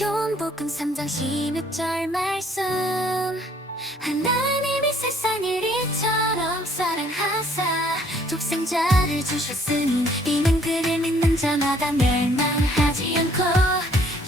요한복음 3장 16절 말씀. 하나님이 세상을 이처럼 사랑하사 독생자를 주셨으니 이는 그를 믿는 자마다 멸망하지 않고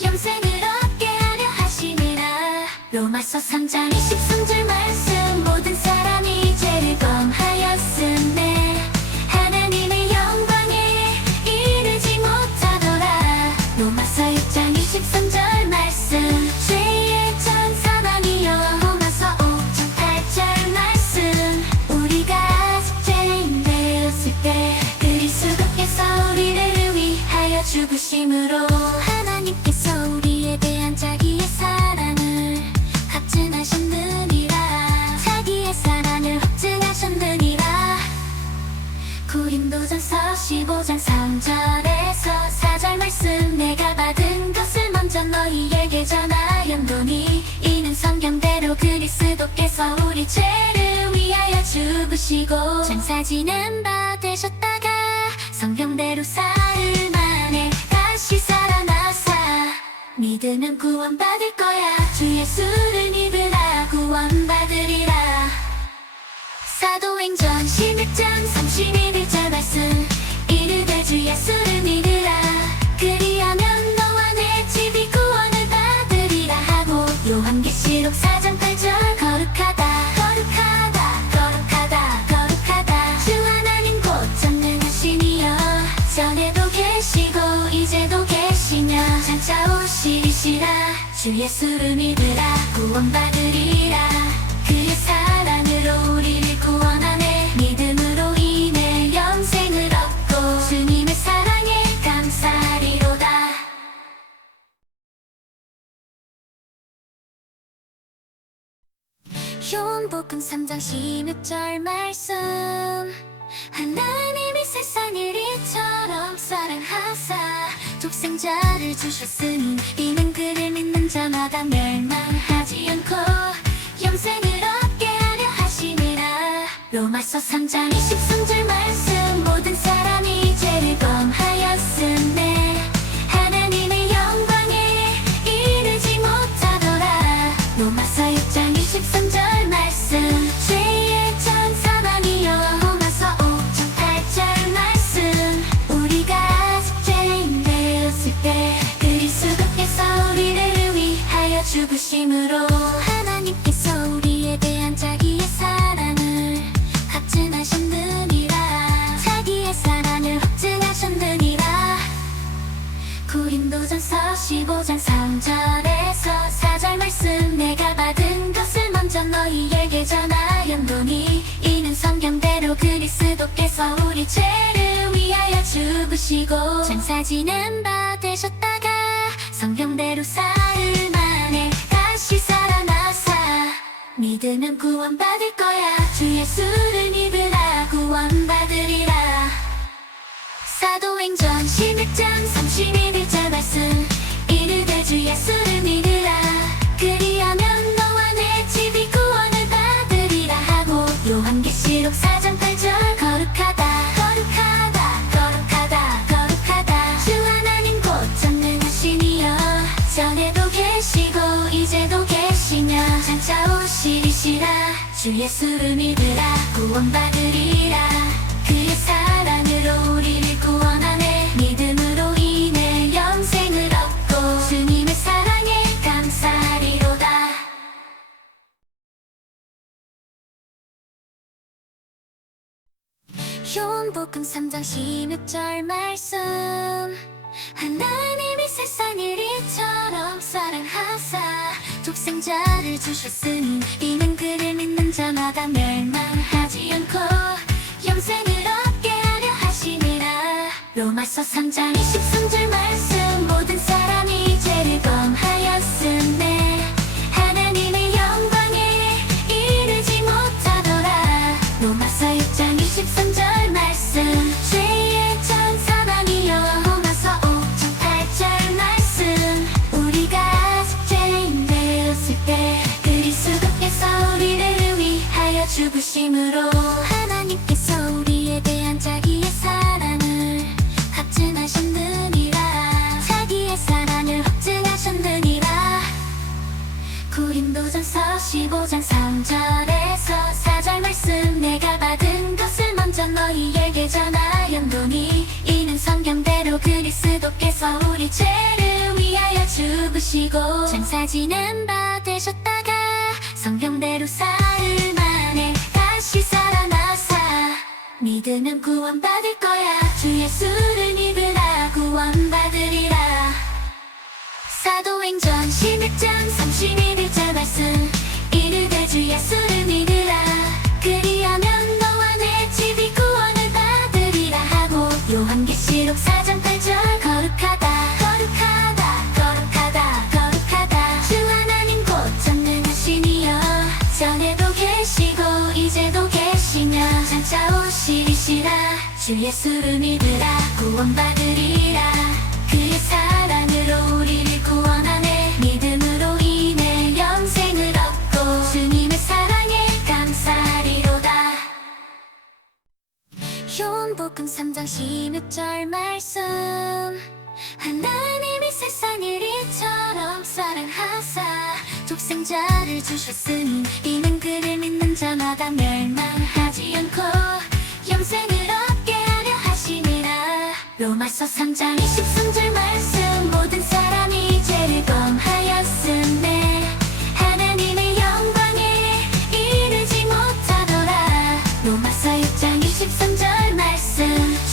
영생을 얻게 하려 하시니라. 로마서 3장 23절 말씀. 모든 사람이 죄를 범하였음에 하나님의 영광에 이르지 못하더라. 로마서 6장 23절 말씀. 죄의 전 사망이여. 로마서 5장 8절 말씀. 우리가 아직 죄인 되었을 때 그리스도께서 우리를 위하여 죽으심으로 하나님께서 우리에 대한 자기의 사랑을 확증하셨느니라. 자기의 사랑을 확증하셨느니라. 고린도전서 15장 3절에서 4절 말씀. 내가 받은 것을 먼저 너희에게 전하였노니 이는 성경대로 그리스도께서 우리 죄를 위하여 죽으시고 장사지는 바 되셨다가 성경대로 사흘 만에 다시 살아나사 믿으면 구원받을 거야. 주 예수를 믿으라 구원받으리라. 사도행전 16장 31절 말씀. 이르되 주 예수를 믿으라 그리하면 너와 내 집이 구원을 받으리라 하고. 요한계시록 4장 8절. 거룩하다 거룩하다 거룩하다 거룩하다. 주 하나님 곧 전능하시니여 전에도 계시고 이제도 계시며 장차 오시리시라. 주 예수를 믿으라 구원받으리라. 그의 사랑으로 우리를 구원하네. 믿음으로 인해 영생을 얻고 주님의 사랑에 감사하리로다. 요한복음 3장 16절 말씀. 하나님이 세상을 이처럼 사랑하사 독생자를 주셨으니 이는 그를 믿는 자마다 멸망하지 않고 영생을 얻게 하려 하시니라. 로마서 3장 23절 말씀. 모든 사람이 죄를 범하였음에 하나님의 영광에 이르지 못하더라. 로마서 6장 23절 말씀. 죄의 전 사망이여. 로마서 5장 8절 말씀. 우리가 아직 죄인 되었을 때 그리스도께서 우리를 위하여 죽으심으로 하나님께서 우리에 대한 자기의 사랑을 확증하셨느니라. 자기의 사랑을 확증하셨느니라. 고린도전서 15장 3절에서 4절 말씀. 내가 받은 것을 먼저 너희에게 전하였노니 이는 성경대로 그리스도께서 우리 죄를 위하여 죽으시고 장사지는 바 되셨다가 성경대로 사흘 만에 다시 살아나사 믿으면 구원받을 거야. 주 예수를 믿으라 구원받으리라. 사도행전 16장 31절 말씀. 이르되 주 예수를 믿으라 그리하면 너와 내 집이 구원을 받으리라 하고. 요한계시록 4장 8절. 거룩하다 거룩하다 거룩하다 거룩하다. 주 하나님 곧 전능하시니여 전에도 계시고 이제도 계시며 장차 오시리시라. 주 예수를 믿으라 구원받으리라. 그의 사랑으로 우리를 구원하네. 믿음으로 인해 영생을 얻고 주님의 사랑에 감사하리로다. 요한복음 3장 16절 말씀. 하나님이 세상을 이처럼 사랑하사 독생자를 주셨으니 이는 그를 믿는 자마다 멸망하지 않고 영생을 얻게 하려 하시니라. 로마서 3장 23절 말씀. 모든 사람이 죄를 범하였음에 하나님의 영광에 이르지 못하더라. 로마서 6장 23절 말씀. 죄의 전 사망이여. 로마서 5장 8절 말씀. 우리가 아직 죄인 되었을 때 그리스도께서 우리를 위하여 죽으심으로 하나님께서 우리에 대한 자기의 사랑을 확증하셨느니라. 자기의 사랑을 확증하셨느니라. 15장 3절에서 4절 말씀 내가 받은 것을 먼저 너희에게 전하였노니 이는 성경대로 그리스도께서 우리 죄를 위하여 죽으시고 장사 지낸 바 되셨다가 성경대로 사흘 만에 다시 살아나사 믿으면 구원받을 거야. 주 예수를 믿으라 구원받으리라. 사도행전 16장 31절 말씀 이르되 주 예수를 믿으라 그리하면 너와 내 집이 구원을 받으리라 하고 요한계시록 4장 8절 거룩하다 거룩하다 거룩하다 거룩하다 주 하나님 곧 전능하시니여 전에도 계시고 이제도 계시며 장차 오시리시라. 주 예수를 믿으라 구원받으리라. 그의 사랑으로 우리를 구원하네 믿음으로 인해 영생을 얻고 주님의 사랑에 감사하리로다. 요한복음 3장 16절 말씀 하나님이 세상을 이처럼 사랑하사 독생자를 주셨으니 이는 그를 믿는 자마다 멸망하지 않고 영생을 얻게 하려 하시니라. 로마서 3장 23절 말씀 모든 사람이 죄를 범하였음에 하나님의 영광에 이르지 못하더라. 로마서 6장 23절 말씀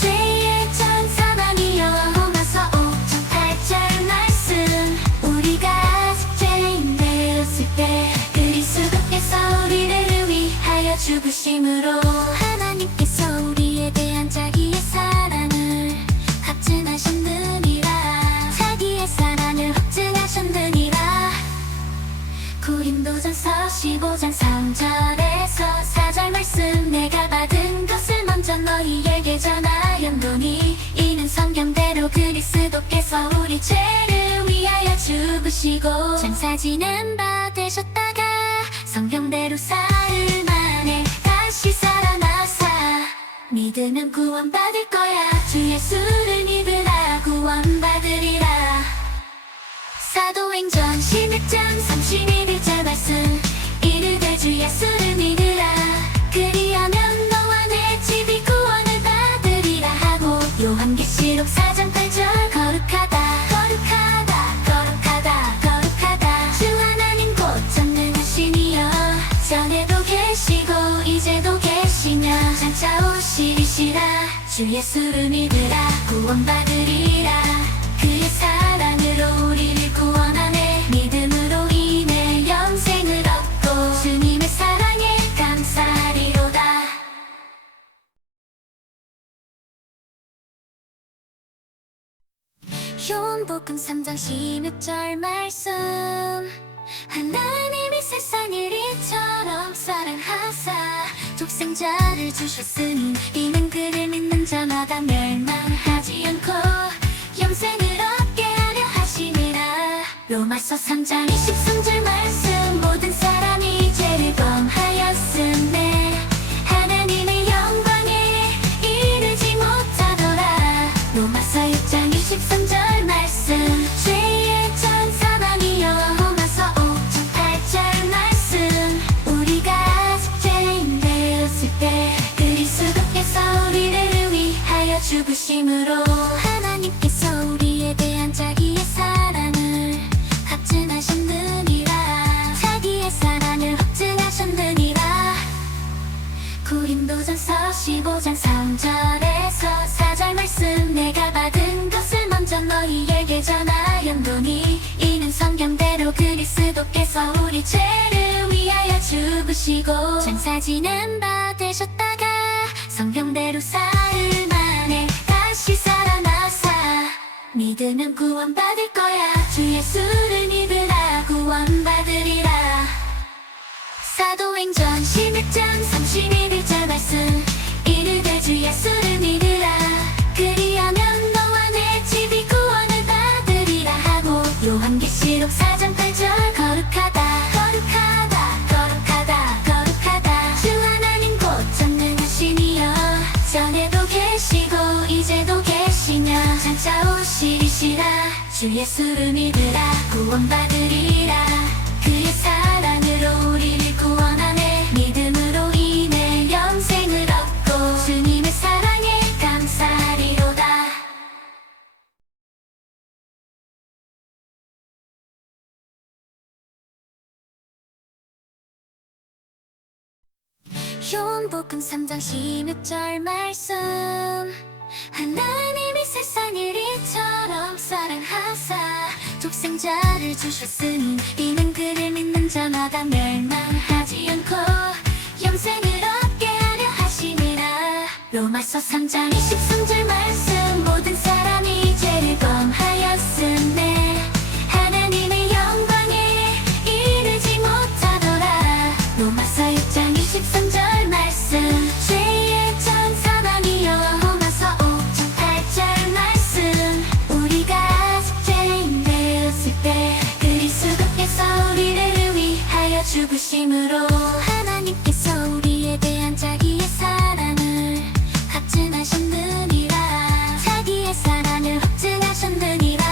죄의 전 사망이여. 로마서 5장 8절 말씀 우리가 아직 죄인 되었을 때 그리스도께서 우리를 위하여 죽으심으로 하나님께서 우리에 대한 자기의 사랑을 확증하셨느니라. 자기의 사랑을 확증하셨느니라. 고린도전서 15장 3절에서 4절 말씀 내가 받은 것을 먼저 너희에게 전하였노니 이는 성경대로 그리스도께서 우리 죄를 위하여 죽으시고 장사 지낸 바 되셨다가 성경대로 사흘 만에 다시 살아나사 믿으면 구원받을 거야. 주 예수를 믿으라 구원받으리라. 사도행전 16장 31절 말씀 이르되 주 예수를 믿으라 그리하면 너와 내 집이 구원을 받으리라 하고 요한계시록 4장 8절 거룩하다 거룩하다 거룩하다 거룩하다 주 하나님 곧 전능하시니여 전에도 계시고 이제도 계시며 장차 오시리시라. 주 예수를 믿으라 구원받으리라. 그의 사랑으로 우리를 구원하네 믿음으로 인해 영생을 얻고 주님의 사랑에 감사하리로다. 요한복음 3장 16절 말씀 하나님이 세상을 이처럼 사랑하사 독생자를 주셨으니 이는 그를 믿는 자마다 멸망하지 않고 영생을 얻게 하려 하시니라. 로마서 3장 23절 말씀 모든 사람이 죄를 범하였음에 하나님의 영광에 이르지 못하더라. 로마서 6장 23절 말씀 죄의 전 사망이여. 로마서 5장 8절 말씀 우리가 아직 죄인 되었을 때 그리스도께서 우리를 위하여 죽으심으로 하나님께서 우리에 대한 자기의 사랑을 확증하셨느니라. 자기의 사랑을 확증하셨느니라. 고린도전서 15장 3절에서 4절 말씀 내가 받은 것을 먼저 너희에게 전하였노니 이는 성경대로 그리스도께서 우리 죄를 위하여 죽으시고 장사 지낸 바 되셨다가 성경대로 사흘 만에 다시 살아나사 믿으면 구원받을 거야. 주 예수를 믿으라 구원받으리라. 사도행전 16장 31절 말씀 이르되 주 예수를 믿으라 그리하면 너와 내 집이 구원을 받으리라 하고 요한계시록 4장 8절 거룩하다 거룩하다 거룩하다 거룩하다 주 하나님 곧 전능하시니여 전에도 계시고 이제도 계시며 장차 오시리시라. 주 예수를 믿으라 구원받으리라. 그의 사랑으로 우리 요한복음 3장 16절 말씀 하나님이 세상을 이처럼 사랑하사 독생자를 주셨으니 이는 그를 믿는 자마다 멸망하지 않고 영생을 얻게 하려 하시니라. 로마서 3장 23절 말씀 모든 사람이 죄를 범하였음에 하나님의 영광에 이르지 못하더라. 로마서 6장 23절 말씀 죄의 전 사망이여. 로마서 5장 8절 말씀 우리가 아직 죄인 되었을 때 그리스도께서 우리를 위하여 죽으심으로 하나님께서 우리에 대한 자기의 사랑을 확증하셨느니라. 자기의 사랑을 확증하셨느니라.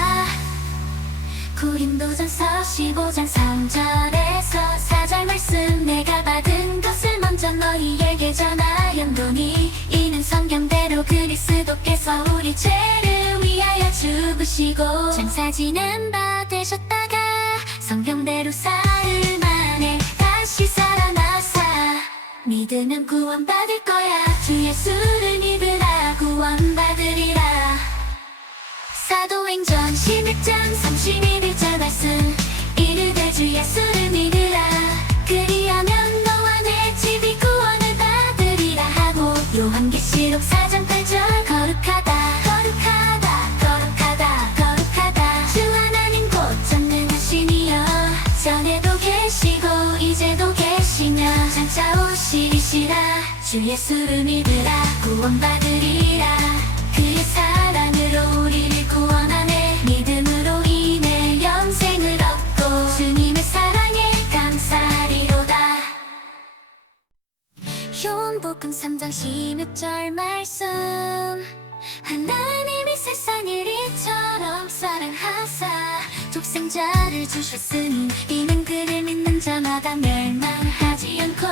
고린도전서 15장 3절에서 4절 말씀 내가 받은 것을 먼저 너희에게 전하였노니 이는 성경대로 그리스도께서 우리 죄를 위하여 죽으시고 장사지는 바 되셨다가 성경대로 사흘 만에 다시 살아나사 믿으면 구원받을 거야. 주 예수를 믿으라 구원받으리라. 사도행전 11장 31절 말씀 이르되 주 예수를 믿으라 그리하면 너와 내 집이 구원을 받으리라 하고 요한계시록 4장 8절 거룩하다 거룩하다 거룩하다 거룩하다 주 하나님 곧 전능하시니여 전에도 계시고 이제도 계시며 장차 오시리시라. 주 예수를 믿으라 구원받으리라. 그의 사랑으로 우리를 구원하네 믿음으로 인해 영생을 얻고 주님의 사랑에 감사하리로다. 요한복음 3장 16절 말씀 하나님이 세상을 이처럼 사랑하사 독생자를 주셨으니 이는 그를 믿는 자마다 멸망하지 않고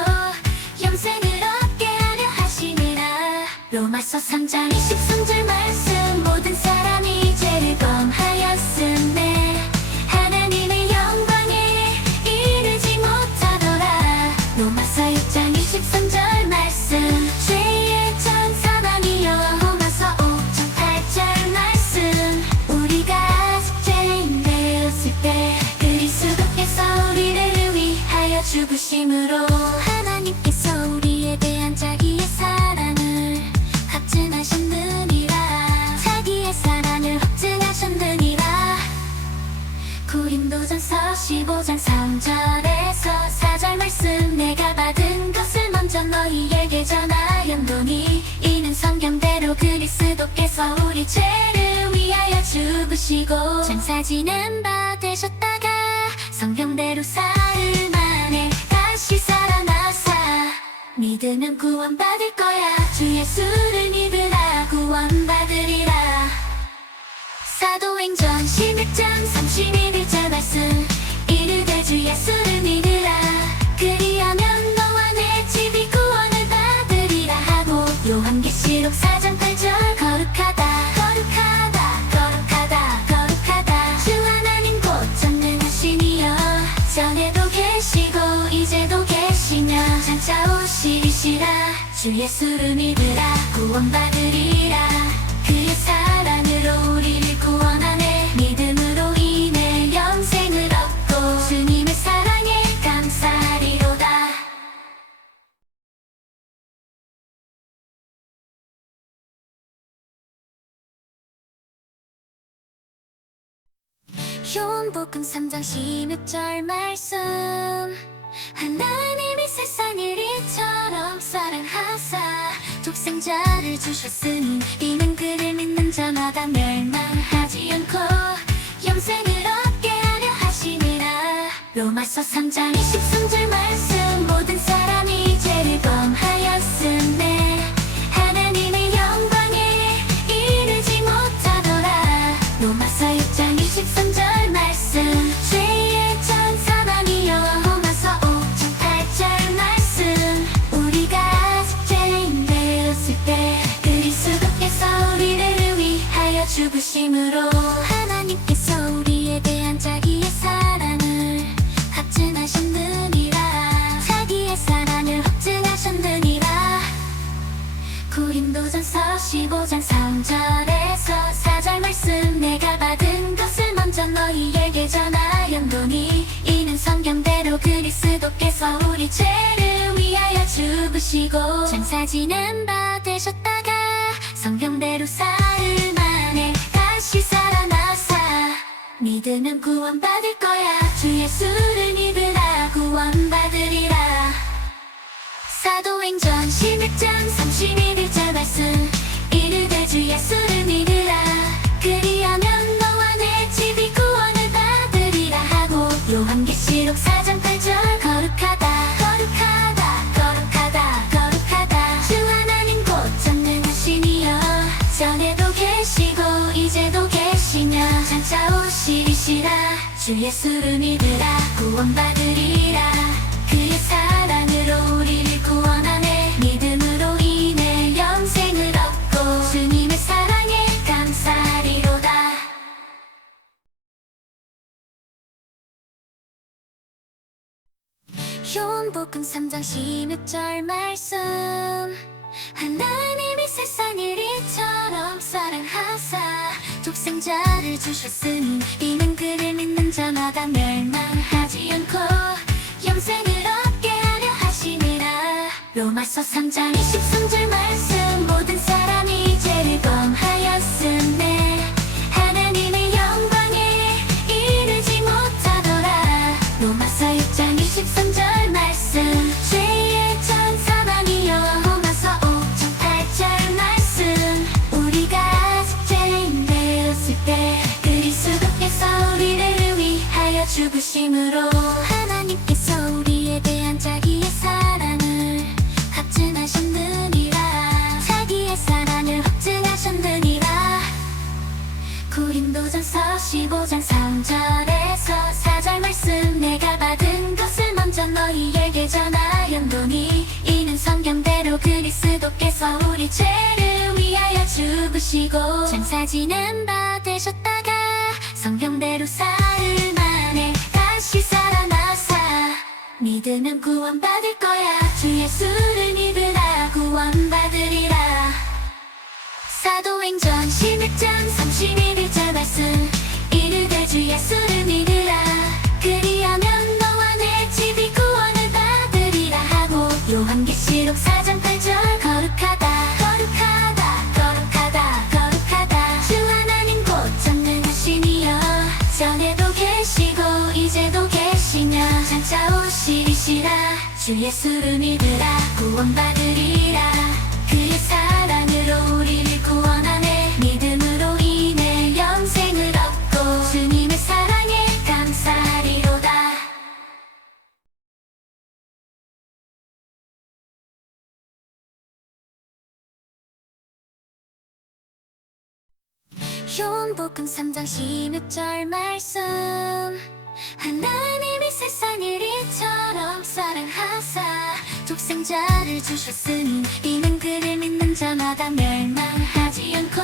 영생을 얻게 하려 하시니라. 로마서 3장 23절 말씀 모든 사람이 죄를 범하였음에 하나님의 영광에 이르지 못하더라. 로마서 6장 23절 말씀 죄의 전 사망이여. 로마서 5장 8절 말씀 우리가 아직 죄인 되었을 때 그리스도께서 우리를 위하여 죽으심으로 하나님께서 우리에 대한 자기의 사랑을 확증하셨느니라. 자기의 사랑을 확증하셨느니라. 고린도전서 15장 3절에서 4절 말씀 내가 받은 것을 먼저 너희에게 전하였노니 이는 성경대로 그리스도께서 우리 죄를 위하여 죽으시고 장사지는 바 되셨다가 성경대로 사흘 만에 다시 살아나사 믿으면 구원받을 거야. 주 예수를 믿으라 구원받으리라. 사도행전 11장 31절 말씀 이르되 주 예수를 믿으라 그리하면 너와 내 집이 구원을 받으리라 하고 요한계시록 4장 8절 거룩하다 거룩하다 거룩하다 거룩하다 주 하나님 곧 전능하시니여 전에도 계시고 이제도 계시며 장차 오시리시라. 주 예수를 믿으라 구원받으리라. 그의 사랑으로 우리를 구원하네 믿음으로 인해 영생을 얻고 주님의 사랑에 감사하리로다. 요한복음 3장 16절 말씀 하나님이 세상을 이처럼 사랑하사 독생자를 주셨으니 이는 그를 믿는 자마다 멸망하지 않고 영생을 얻게 하려 하시니라. 로마서 3장 23절 말씀 모든 사람이 죄를 범하였음에 하나님의 영광에 이르지 못하더라. 로마서 6장 23절 말씀 죄의 전 사망이여. 로마서 5장 8절 말씀 우리가 아직 죄인 되었을 때 그리스도께서 우리를 위하여 죽으심으로 하나님께서 우리에 대한 자기의 사랑을 확증하셨느니라. 자기의 사랑을 확증하셨느니라. 15장 3절에서 4절 말씀 내가 받은 것을 먼저 너희에게 전하였노니 이는 성경대로 그리스도께서 우리 죄를 위하여 죽으시고 장사 지낸 바 되셨다가 성경대로 사흘 만에 다시 살아나사 믿으면 구원받을 거야. 주 예수를 믿으라 구원받으리라. 사도행전 16장 31절 말씀 이르되 주 예수를 믿으라 그리하면 너와 내 집이 구원을 받으리라 하고 요한계시록 4장 8절 거룩하다 거룩하다 거룩하다 거룩하다 주 하나님 곧 전능하시니여 전에도 계시고 이제도 계시며 장차 오시리시라. 주 예수를 믿으라 구원받으리라. 그의 사랑으로 우리를 구원하네 믿음으로 인해 영생을 얻고 주님의 사랑에 감사하리로다. 요한복음 3장 16절 말씀 하나님이 세상을 이처럼 사랑하사 독생자를 주셨으니 이는 그를 믿는 자마다 멸망하지 않고 영생을 얻게 하려 하시니라. 로마서 3장 23절 말씀 모든 사람이 죄를 범하였음에 하나님의 영광에 이르지 못하더라. 로마서 6장 23절 말씀 죄의 전 사망이여. 로마서 5장 8절 말씀 우리가 아직 죄인 되었을 때 그리스도께서 우리를 위하여 죽으심으로 하나님께서 우리에 대한 자기의 사랑을 확증하셨느니라. 자기의 사랑을 확증하셨느니라. 고린도전서 15장 3절에서 4절 말씀 내가 받은 것을 먼저 너희에게 전하였노니 이는 성경대로 그리스도께서 우리 죄를 위하여 죽으시고 장사 지낸 바 되셨다가 성경대로 사흘 만에 다시 살아나사 믿으면 구원받을 거야. 주 예수를 믿으라 구원받으리라. 사도행전 16장 31절 말씀 이르되 주 예수를 믿으라 그리하면 너와 내 집이 구원을 받으리라 하고 요한계시록 4장 8절 거룩하다 거룩하다 거룩하다 거룩하다 주 하나님 곧 전능하시니여 전에도 계시고 이제도 계시며 장차 오시리시라. 주 예수를 믿으라 구원받으리라. 그의 사랑으로 우리를 구원하네 믿음으로 인해 영생을 얻고 주님의 사랑에 감사하리로다. 요한복음 3장 16절 말씀 하나님이 세상을 이처럼 사랑하사 독생자를 주셨으니 이는 그를 믿는 자마다 멸망하지 않고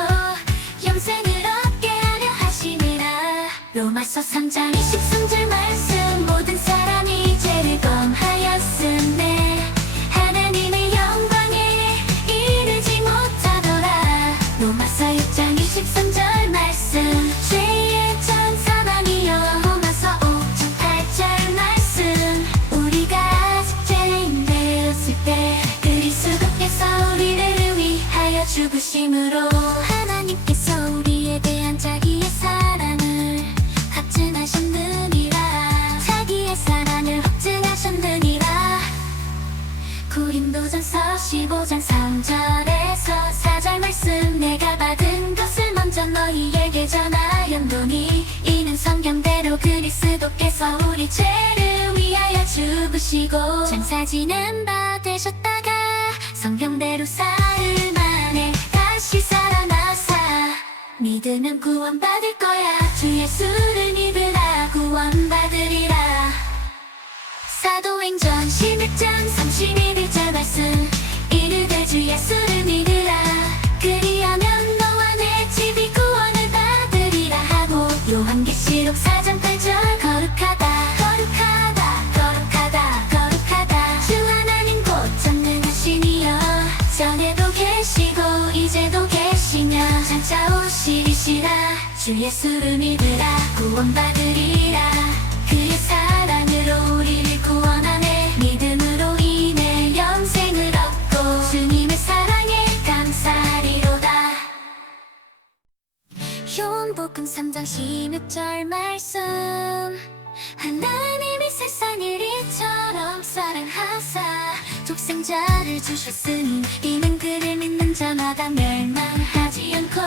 영생을 얻게 하려 하시니라. 로마서 3장 23절 말씀 모든 사람이 죄를 범하였음에 하나님의 영광에 이르지 못하더라. 로마서 6장 23절 말씀 죄의 전 사망이여. 로마서 5장 8절 말씀 우리가 아직 죄인 되었을 때 그리스도께서 우리를 위하여 죽으심으로 하나님께서 우리에 대한 자기의 사랑을 확증하셨느니라. 자기의 사랑을 확증하셨느니라. 고린도전서 15장 3절에서 4절 말씀 내가 받은 것을 먼저 너희에게 전하였노니 이는 성경대로 그리스도께서 우리 죄를 위하여 죽으시고 장사 지낸 바 되셨다가 성경대로 사흘 만에 다시 살아나사 믿으면 구원받을 거야. 주 예수를 믿으라 구원받으리라. 사도행전 16장 31절 말씀 이르되 주 예수를 믿으라 그리하면 너와 내 집이 구원을 받으리라 하고 요한계시록 4장 8절 거룩하다 거룩하다 거룩하다 거룩하다 주 하나님 곧 전능하시니여 전에도 계시고 이제도 계시고 시리시라 주 예수를 믿으라 구원받으리라 그의 사랑으로 우리를 구원하네 믿음으로 인해 영생을 얻고 주님의 사랑에 감사하리로다 요한복음 3장 16절 말씀 하나님이 세상을 이처럼 사랑하사 독생자를 주셨으니 이는 그를 믿는 자마다 멸망하지 않고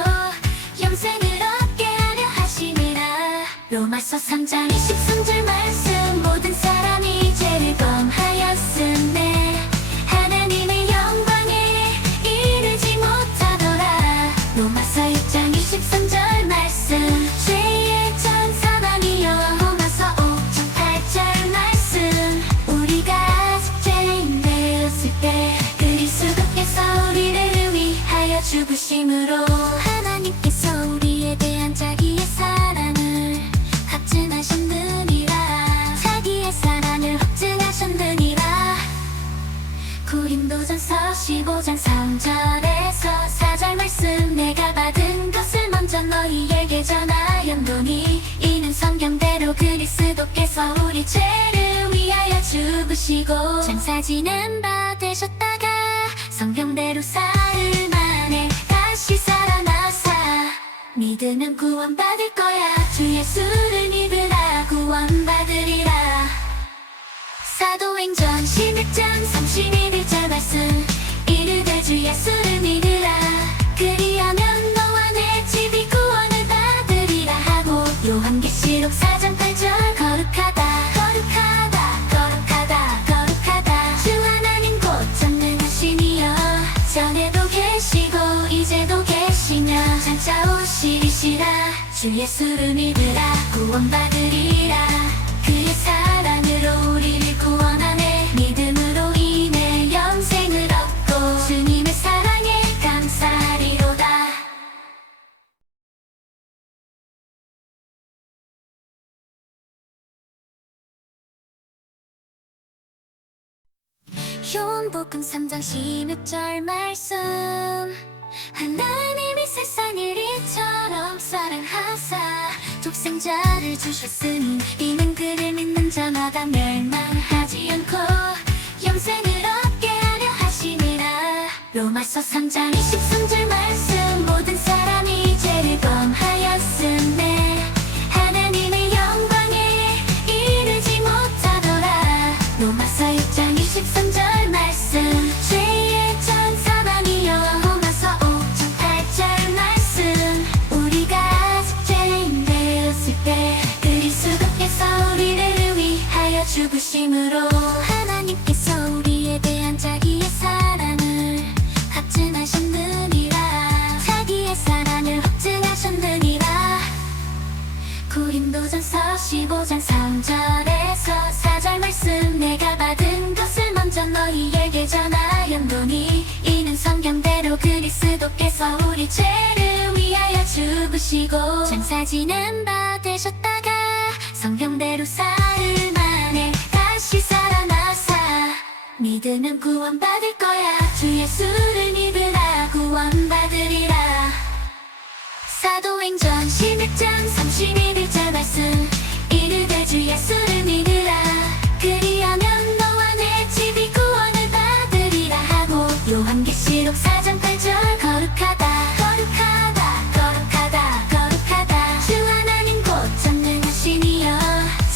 영생을 얻게 하려 하심이라 로마서 3장 23절 말씀 모든 사람이 죄를 범하였음에 하나님의 영광에 이르지 못하더라 로마서 6장 23절 말씀 죄의 전 사망이여 로마서 5장 8절 말씀 우리가 아직 죄인 되었을 때 그리스도께서 우리를 위하여 죽으심으로 하나님께서 우리에 대한 자기의 사랑을 확증하셨느니라 자기의 사랑을 확증하셨느니라 고린도전서 15장 3절에서 4절 말씀 내가 받은 것을 먼저 너희에게 전하였노니 이는 성경대로 그리스도께서 우리 죄를 위하여 죽으시고 장사 지는 바 되셨다가 성경대로 사흘 만에 다시 살아나사 믿으면 구원받을 거야 주 예수를 믿으라 구원받으리라 사도행전 16장 31절 말씀 이르되 주 예수를 믿으라 그리하면 너와 내 집이 구원을 받으리라 하고 요한계시록 4장 8절 거룩하다 거룩하다 거룩하다 거룩하다 주 하나님 곧 전능하시니여 전에도 계시고 이제도 계시며 장차 오시리시라 주 예수를 믿으라 구원받으리라 그의 사랑으로 우리를 구원하네 믿음으로 인해 영생을 얻고 주님의 사랑에 감사하리로다 요한복음 3장 16절 말씀 하나님이 세상을 이처럼 사랑하사 독생자를 주셨으니 이는 그를 믿는 자마다 멸망하지 않고 영생을 얻게 하려 하심이라 로마서 3장 23절 말씀 모든 사람이 죄를 범하였음에 하나님의 영광에 이르지 못하더라 로마서 6장 23절 말씀 죄의 전 사망이여 로마서 5장 8절 말씀 우리가 아직 죄인 되었을 때 그리스도께서 우리를 위하여 죽으심으로 하나님께서 우리에 대한 자기의 사랑을 확증하셨느니라 자기의 사랑을 확증하셨느니라 고린도전서 15장 3절에서 4절 말씀 내가 받은 것을 먼저 너희에게 전하였노니 이는 성경대로 그리스도께서 우리 죄를 위하여 죽으시고 장사 지는 바 되셨다가 성경대로 사흘 만에 다시 살아나사 믿으면 구원받을 거야 주 예수를 믿으라 구원받으리라 사도행전 16장 31절 말씀 이르되 주 예수를 믿으라 그리하면 너와 내 집이 구원을 받으리라 하고 요한계시록 4장 8절 거룩하다 거룩하다 거룩하다 거룩하다 주 하나님 곧 전능하시니여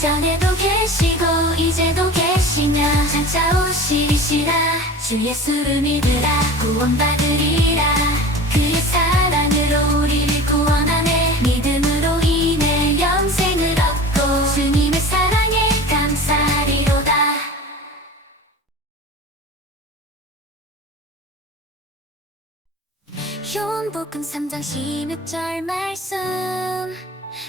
전에도 계시고 이제도 계시며 장차 오시리시라 주 예수를 믿으라 구원받으리라 그의 사랑으로 우리를 구원하네 믿음으로 인해 영생을 얻고 주님의 사랑에 감사하리로다 요한복음 3장 16절 말씀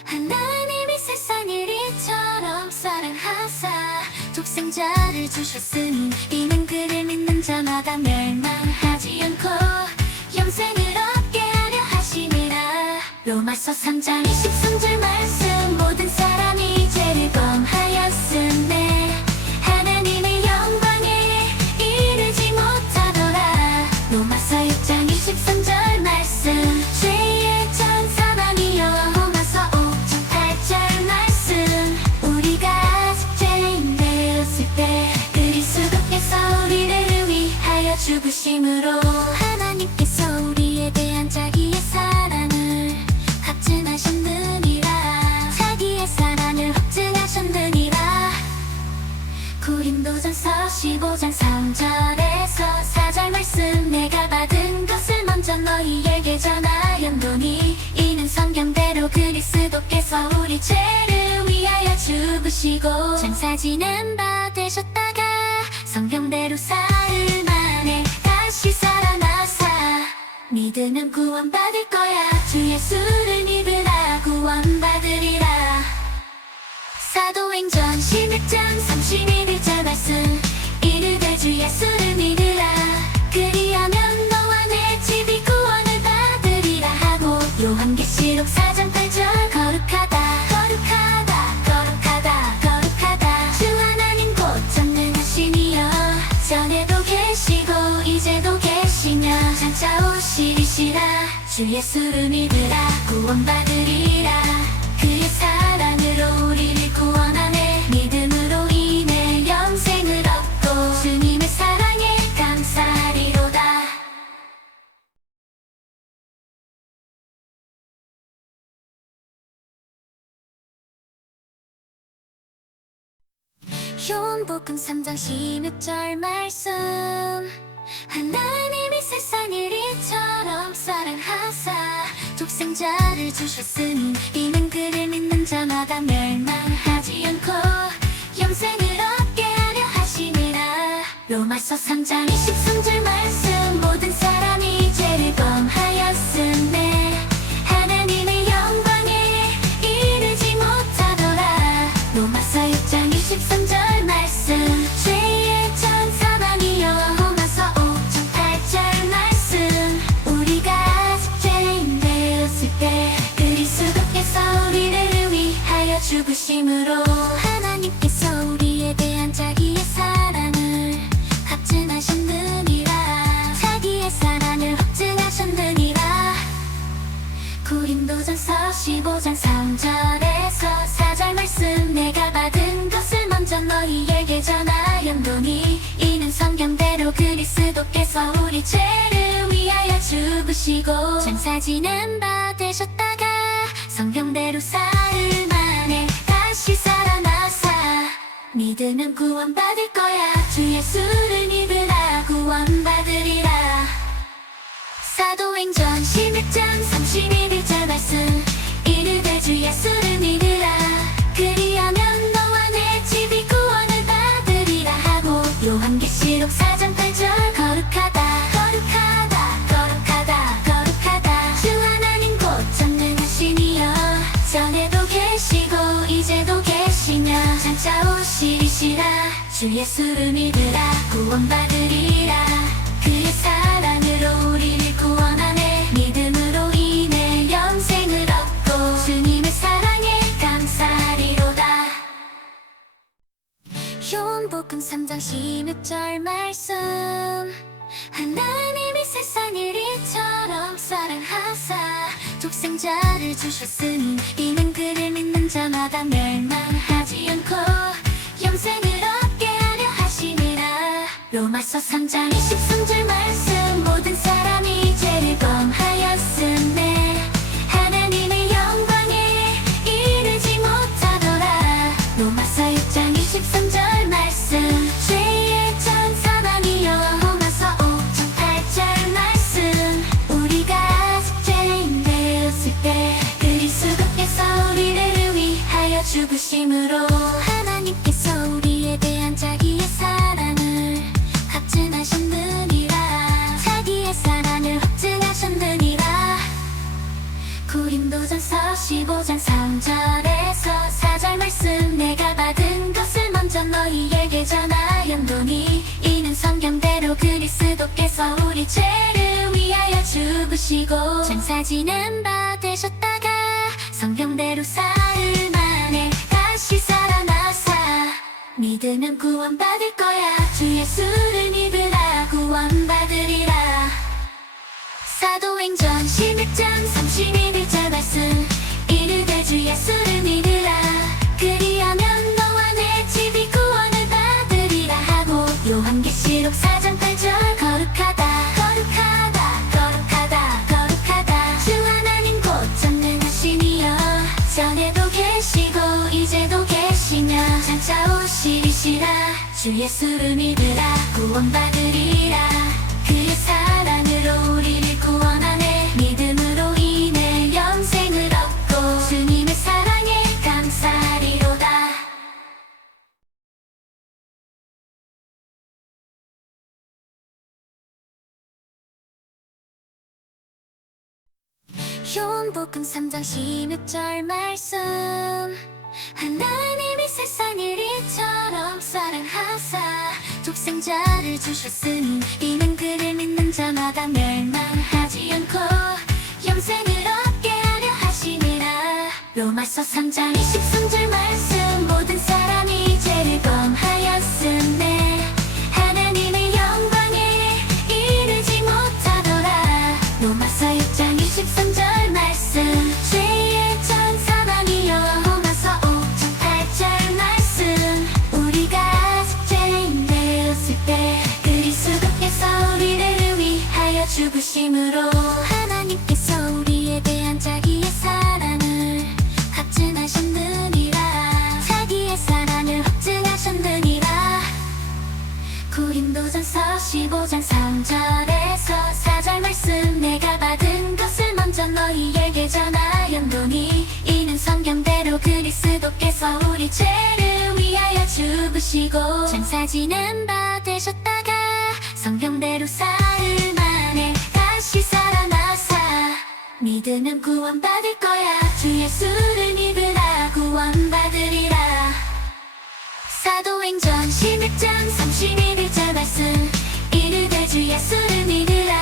하나님이 세상을 이처럼 사랑하사 독생자를 주셨으니 이는 그를 믿는 자마다 멸망하지 않고 영생을 얻게 하려 하심이라 로마서 3장 23절 말씀 모든 사람이 죄를 범하였음에 하나님의 영광에 이르지 못하더라 로마서 6장 23절 말씀 죄의 전 사망이여 위하여 죽으심으로 하나님께서 우리에 대한 자기의 사랑을 확증하셨느니라. 자기의 사랑을 확증하셨느니라. 고린도전서 15장 3절에서 4절 말씀, 내가 받은 것을 먼저 너희에게 전하였노니 이는 성경대로 그리스도께서 우리 죄를 위하여 죽으시고 장사지는 바 되셨다가 성경대로 사흘 만에 다시 살아나사 믿으면 구원받을 거야. 주 예수를 믿으라 구원받으리라. 사도행전 16장 31절 말씀, 이르되 주 예수를 믿으라 그리하면 너와 내 집이 구원을 받으리라 하고, 요한계시록 4장 8절 거룩하다 거룩하다 거룩하다 거룩하다. 주 하나님 곧 전능하시니여 전에도 계시고 이제도 계시며 장차 오시리시라. 주 예수를 믿으라 구원받으리라. 그의 사랑으로 우리를 구원하네. 믿음으로 인해 영생을 얻고 주님의 사랑에 감사하리로다. 요한복음 3장 16절 말씀, 하나님이 세상을 이처럼 사랑하사 독생자를 주셨으니 이는 그를 믿는 자마다 멸망하지 않고 영생을 얻게 하려 하시니라. 로마서 3장 23절 말씀, 모든 사람이 죄를 범하였으네 하나님의 영광에 이르지 못하더라. 로마서 6장 23절 말씀, 죄의 전 사망이여. 로마서 5장 8절 말씀, 우리가 아직 죄인 되었을 때 그리스도께서 우리를 위하여 죽으심으로 하나님께서 우리에 대한 자기의 사랑을 확증하셨느니라. 자기의 사랑을 확증하셨느니라. 고린도전서 15장 3절에서 4절 말씀, 내가 받은 것을 먼저 너희에게 전하였노니 이는 성경대로 그리스도께서 우리 죄를 위하여 죽으시고 장사지는 바 되셨다가 성경대로 사흘 만에 다시 살아나사 믿으면 구원받을 거야. 주 예수를 믿으라 구원받으리라. 사도행전 16장 31절 말씀, 이르되 주 예수를 믿으라 그리하면 너와 내 집이 구원을 받으리라 하고, 요한계시록 4장 8절 거룩하다 거룩하다 거룩하다 거룩하다. 주 하나님 곧 전능하시니여 전에도 계시고 이제도 계시며 장차 오시리시라. 주 예수를 믿으라 구원받으리라. 그의 사랑으로 우리를 구원하네. 믿음으로 인해 영생을 얻고 주님의 사랑에 감사하리로다. 요한복음 3장 16절 말씀, 하나님이 세상을 이처럼 사랑하사 독생자를 주셨으니 이는 그를 믿는 자마다 멸망하지 않고 영생을 얻게 하려 하시니라. 로마서 3장 23절 말씀, 모든 사람이 죄를 범하였으네 하나님의 영광에 이르지 못하더라. 로마서 6장 23절 말씀, 죄의 전 사망이여. 로마서 5장 8절 말씀, 우리가 아직 죄인 되었을 때 그리스도께서 우리를 위하여 죽으심으로 하나님께서 우리에 대한 자기의 사랑을 확증하셨느니라. 자기의 사랑을 확증하셨느니라. 고린도전서 15장 3절에서 4절 말씀, 내가 받은 것을 먼저 너희에게 전하였노니 이는 성경대로 그리스도께서 우리 죄를 위하여 죽으시고 장사지는 바 되셨다가 성경대로 사흘 만에 다시 살아나사 믿으면 구원받을 거야. 주 예수를 믿으라 구원받으리라. 사도행전 16장 31절 말씀, 이르되 주 예수를 믿으라 그리하면 너와 내 집이 구원을 받으리라 하고, 요한계시록 4장 8절 거룩 진실이시라 주 예수를 믿으라 구원받으리라 그의 사랑으로 우리를 구원하네 믿음으로 인해 영생을 얻고 주님의 사랑에 감사하리로다. 요한복음 3장 16절 말씀 하나님이 세상을 이처럼 사랑하사 독생자를 주셨으니 이는 그를 믿는 자마다 멸망하지 않고 영생을 얻게 하려 하시니라. 로마서 3장 23절 말씀 모든 사람이 죄를 범하였음에 하나님의 영광에 이르지 못하더라. 로마서 6장 23절 말씀 죄의 전 사망이여. 로마서 5장 8절 말씀 우리가 아직 죄인 되었을 때 그리스도께서 우리를 위하여 죽으심으로 하나님께서 우리에 대한 자기의 사랑을 확증하셨느니라. 자기의 사랑을 확증하셨느니라. 고린도전서 15장 3절에서 4절 말씀 내가 받은 것을 먼저 너희에게 전하였노니 이는 성경대로 그리스도께서 우리 죄를 위하여 죽으시고 장사지는 바 되셨다가 성경대로 사흘 만에 다시 살아나사 믿으면 구원받을 거야. 주 예수를 믿으라 구원받으리라. 사도행전 16장 31절 말씀 이르되 주 예수를 믿으라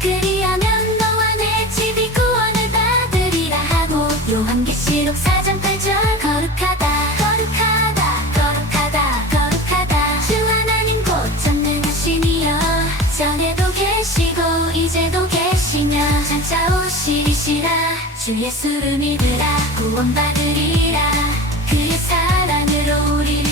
그리하면 너와 내 집이 구원을 받으리라 하고 요한계시록 4장 8절 거룩하다 거룩하다 거룩하다 거룩하다 주 하나님 곧 전능하시니여 전에도 계시고 이제도 계시며 장차 오시리시라. 주 예수를 믿으라 구원받으리라 그의 사랑으로 우리를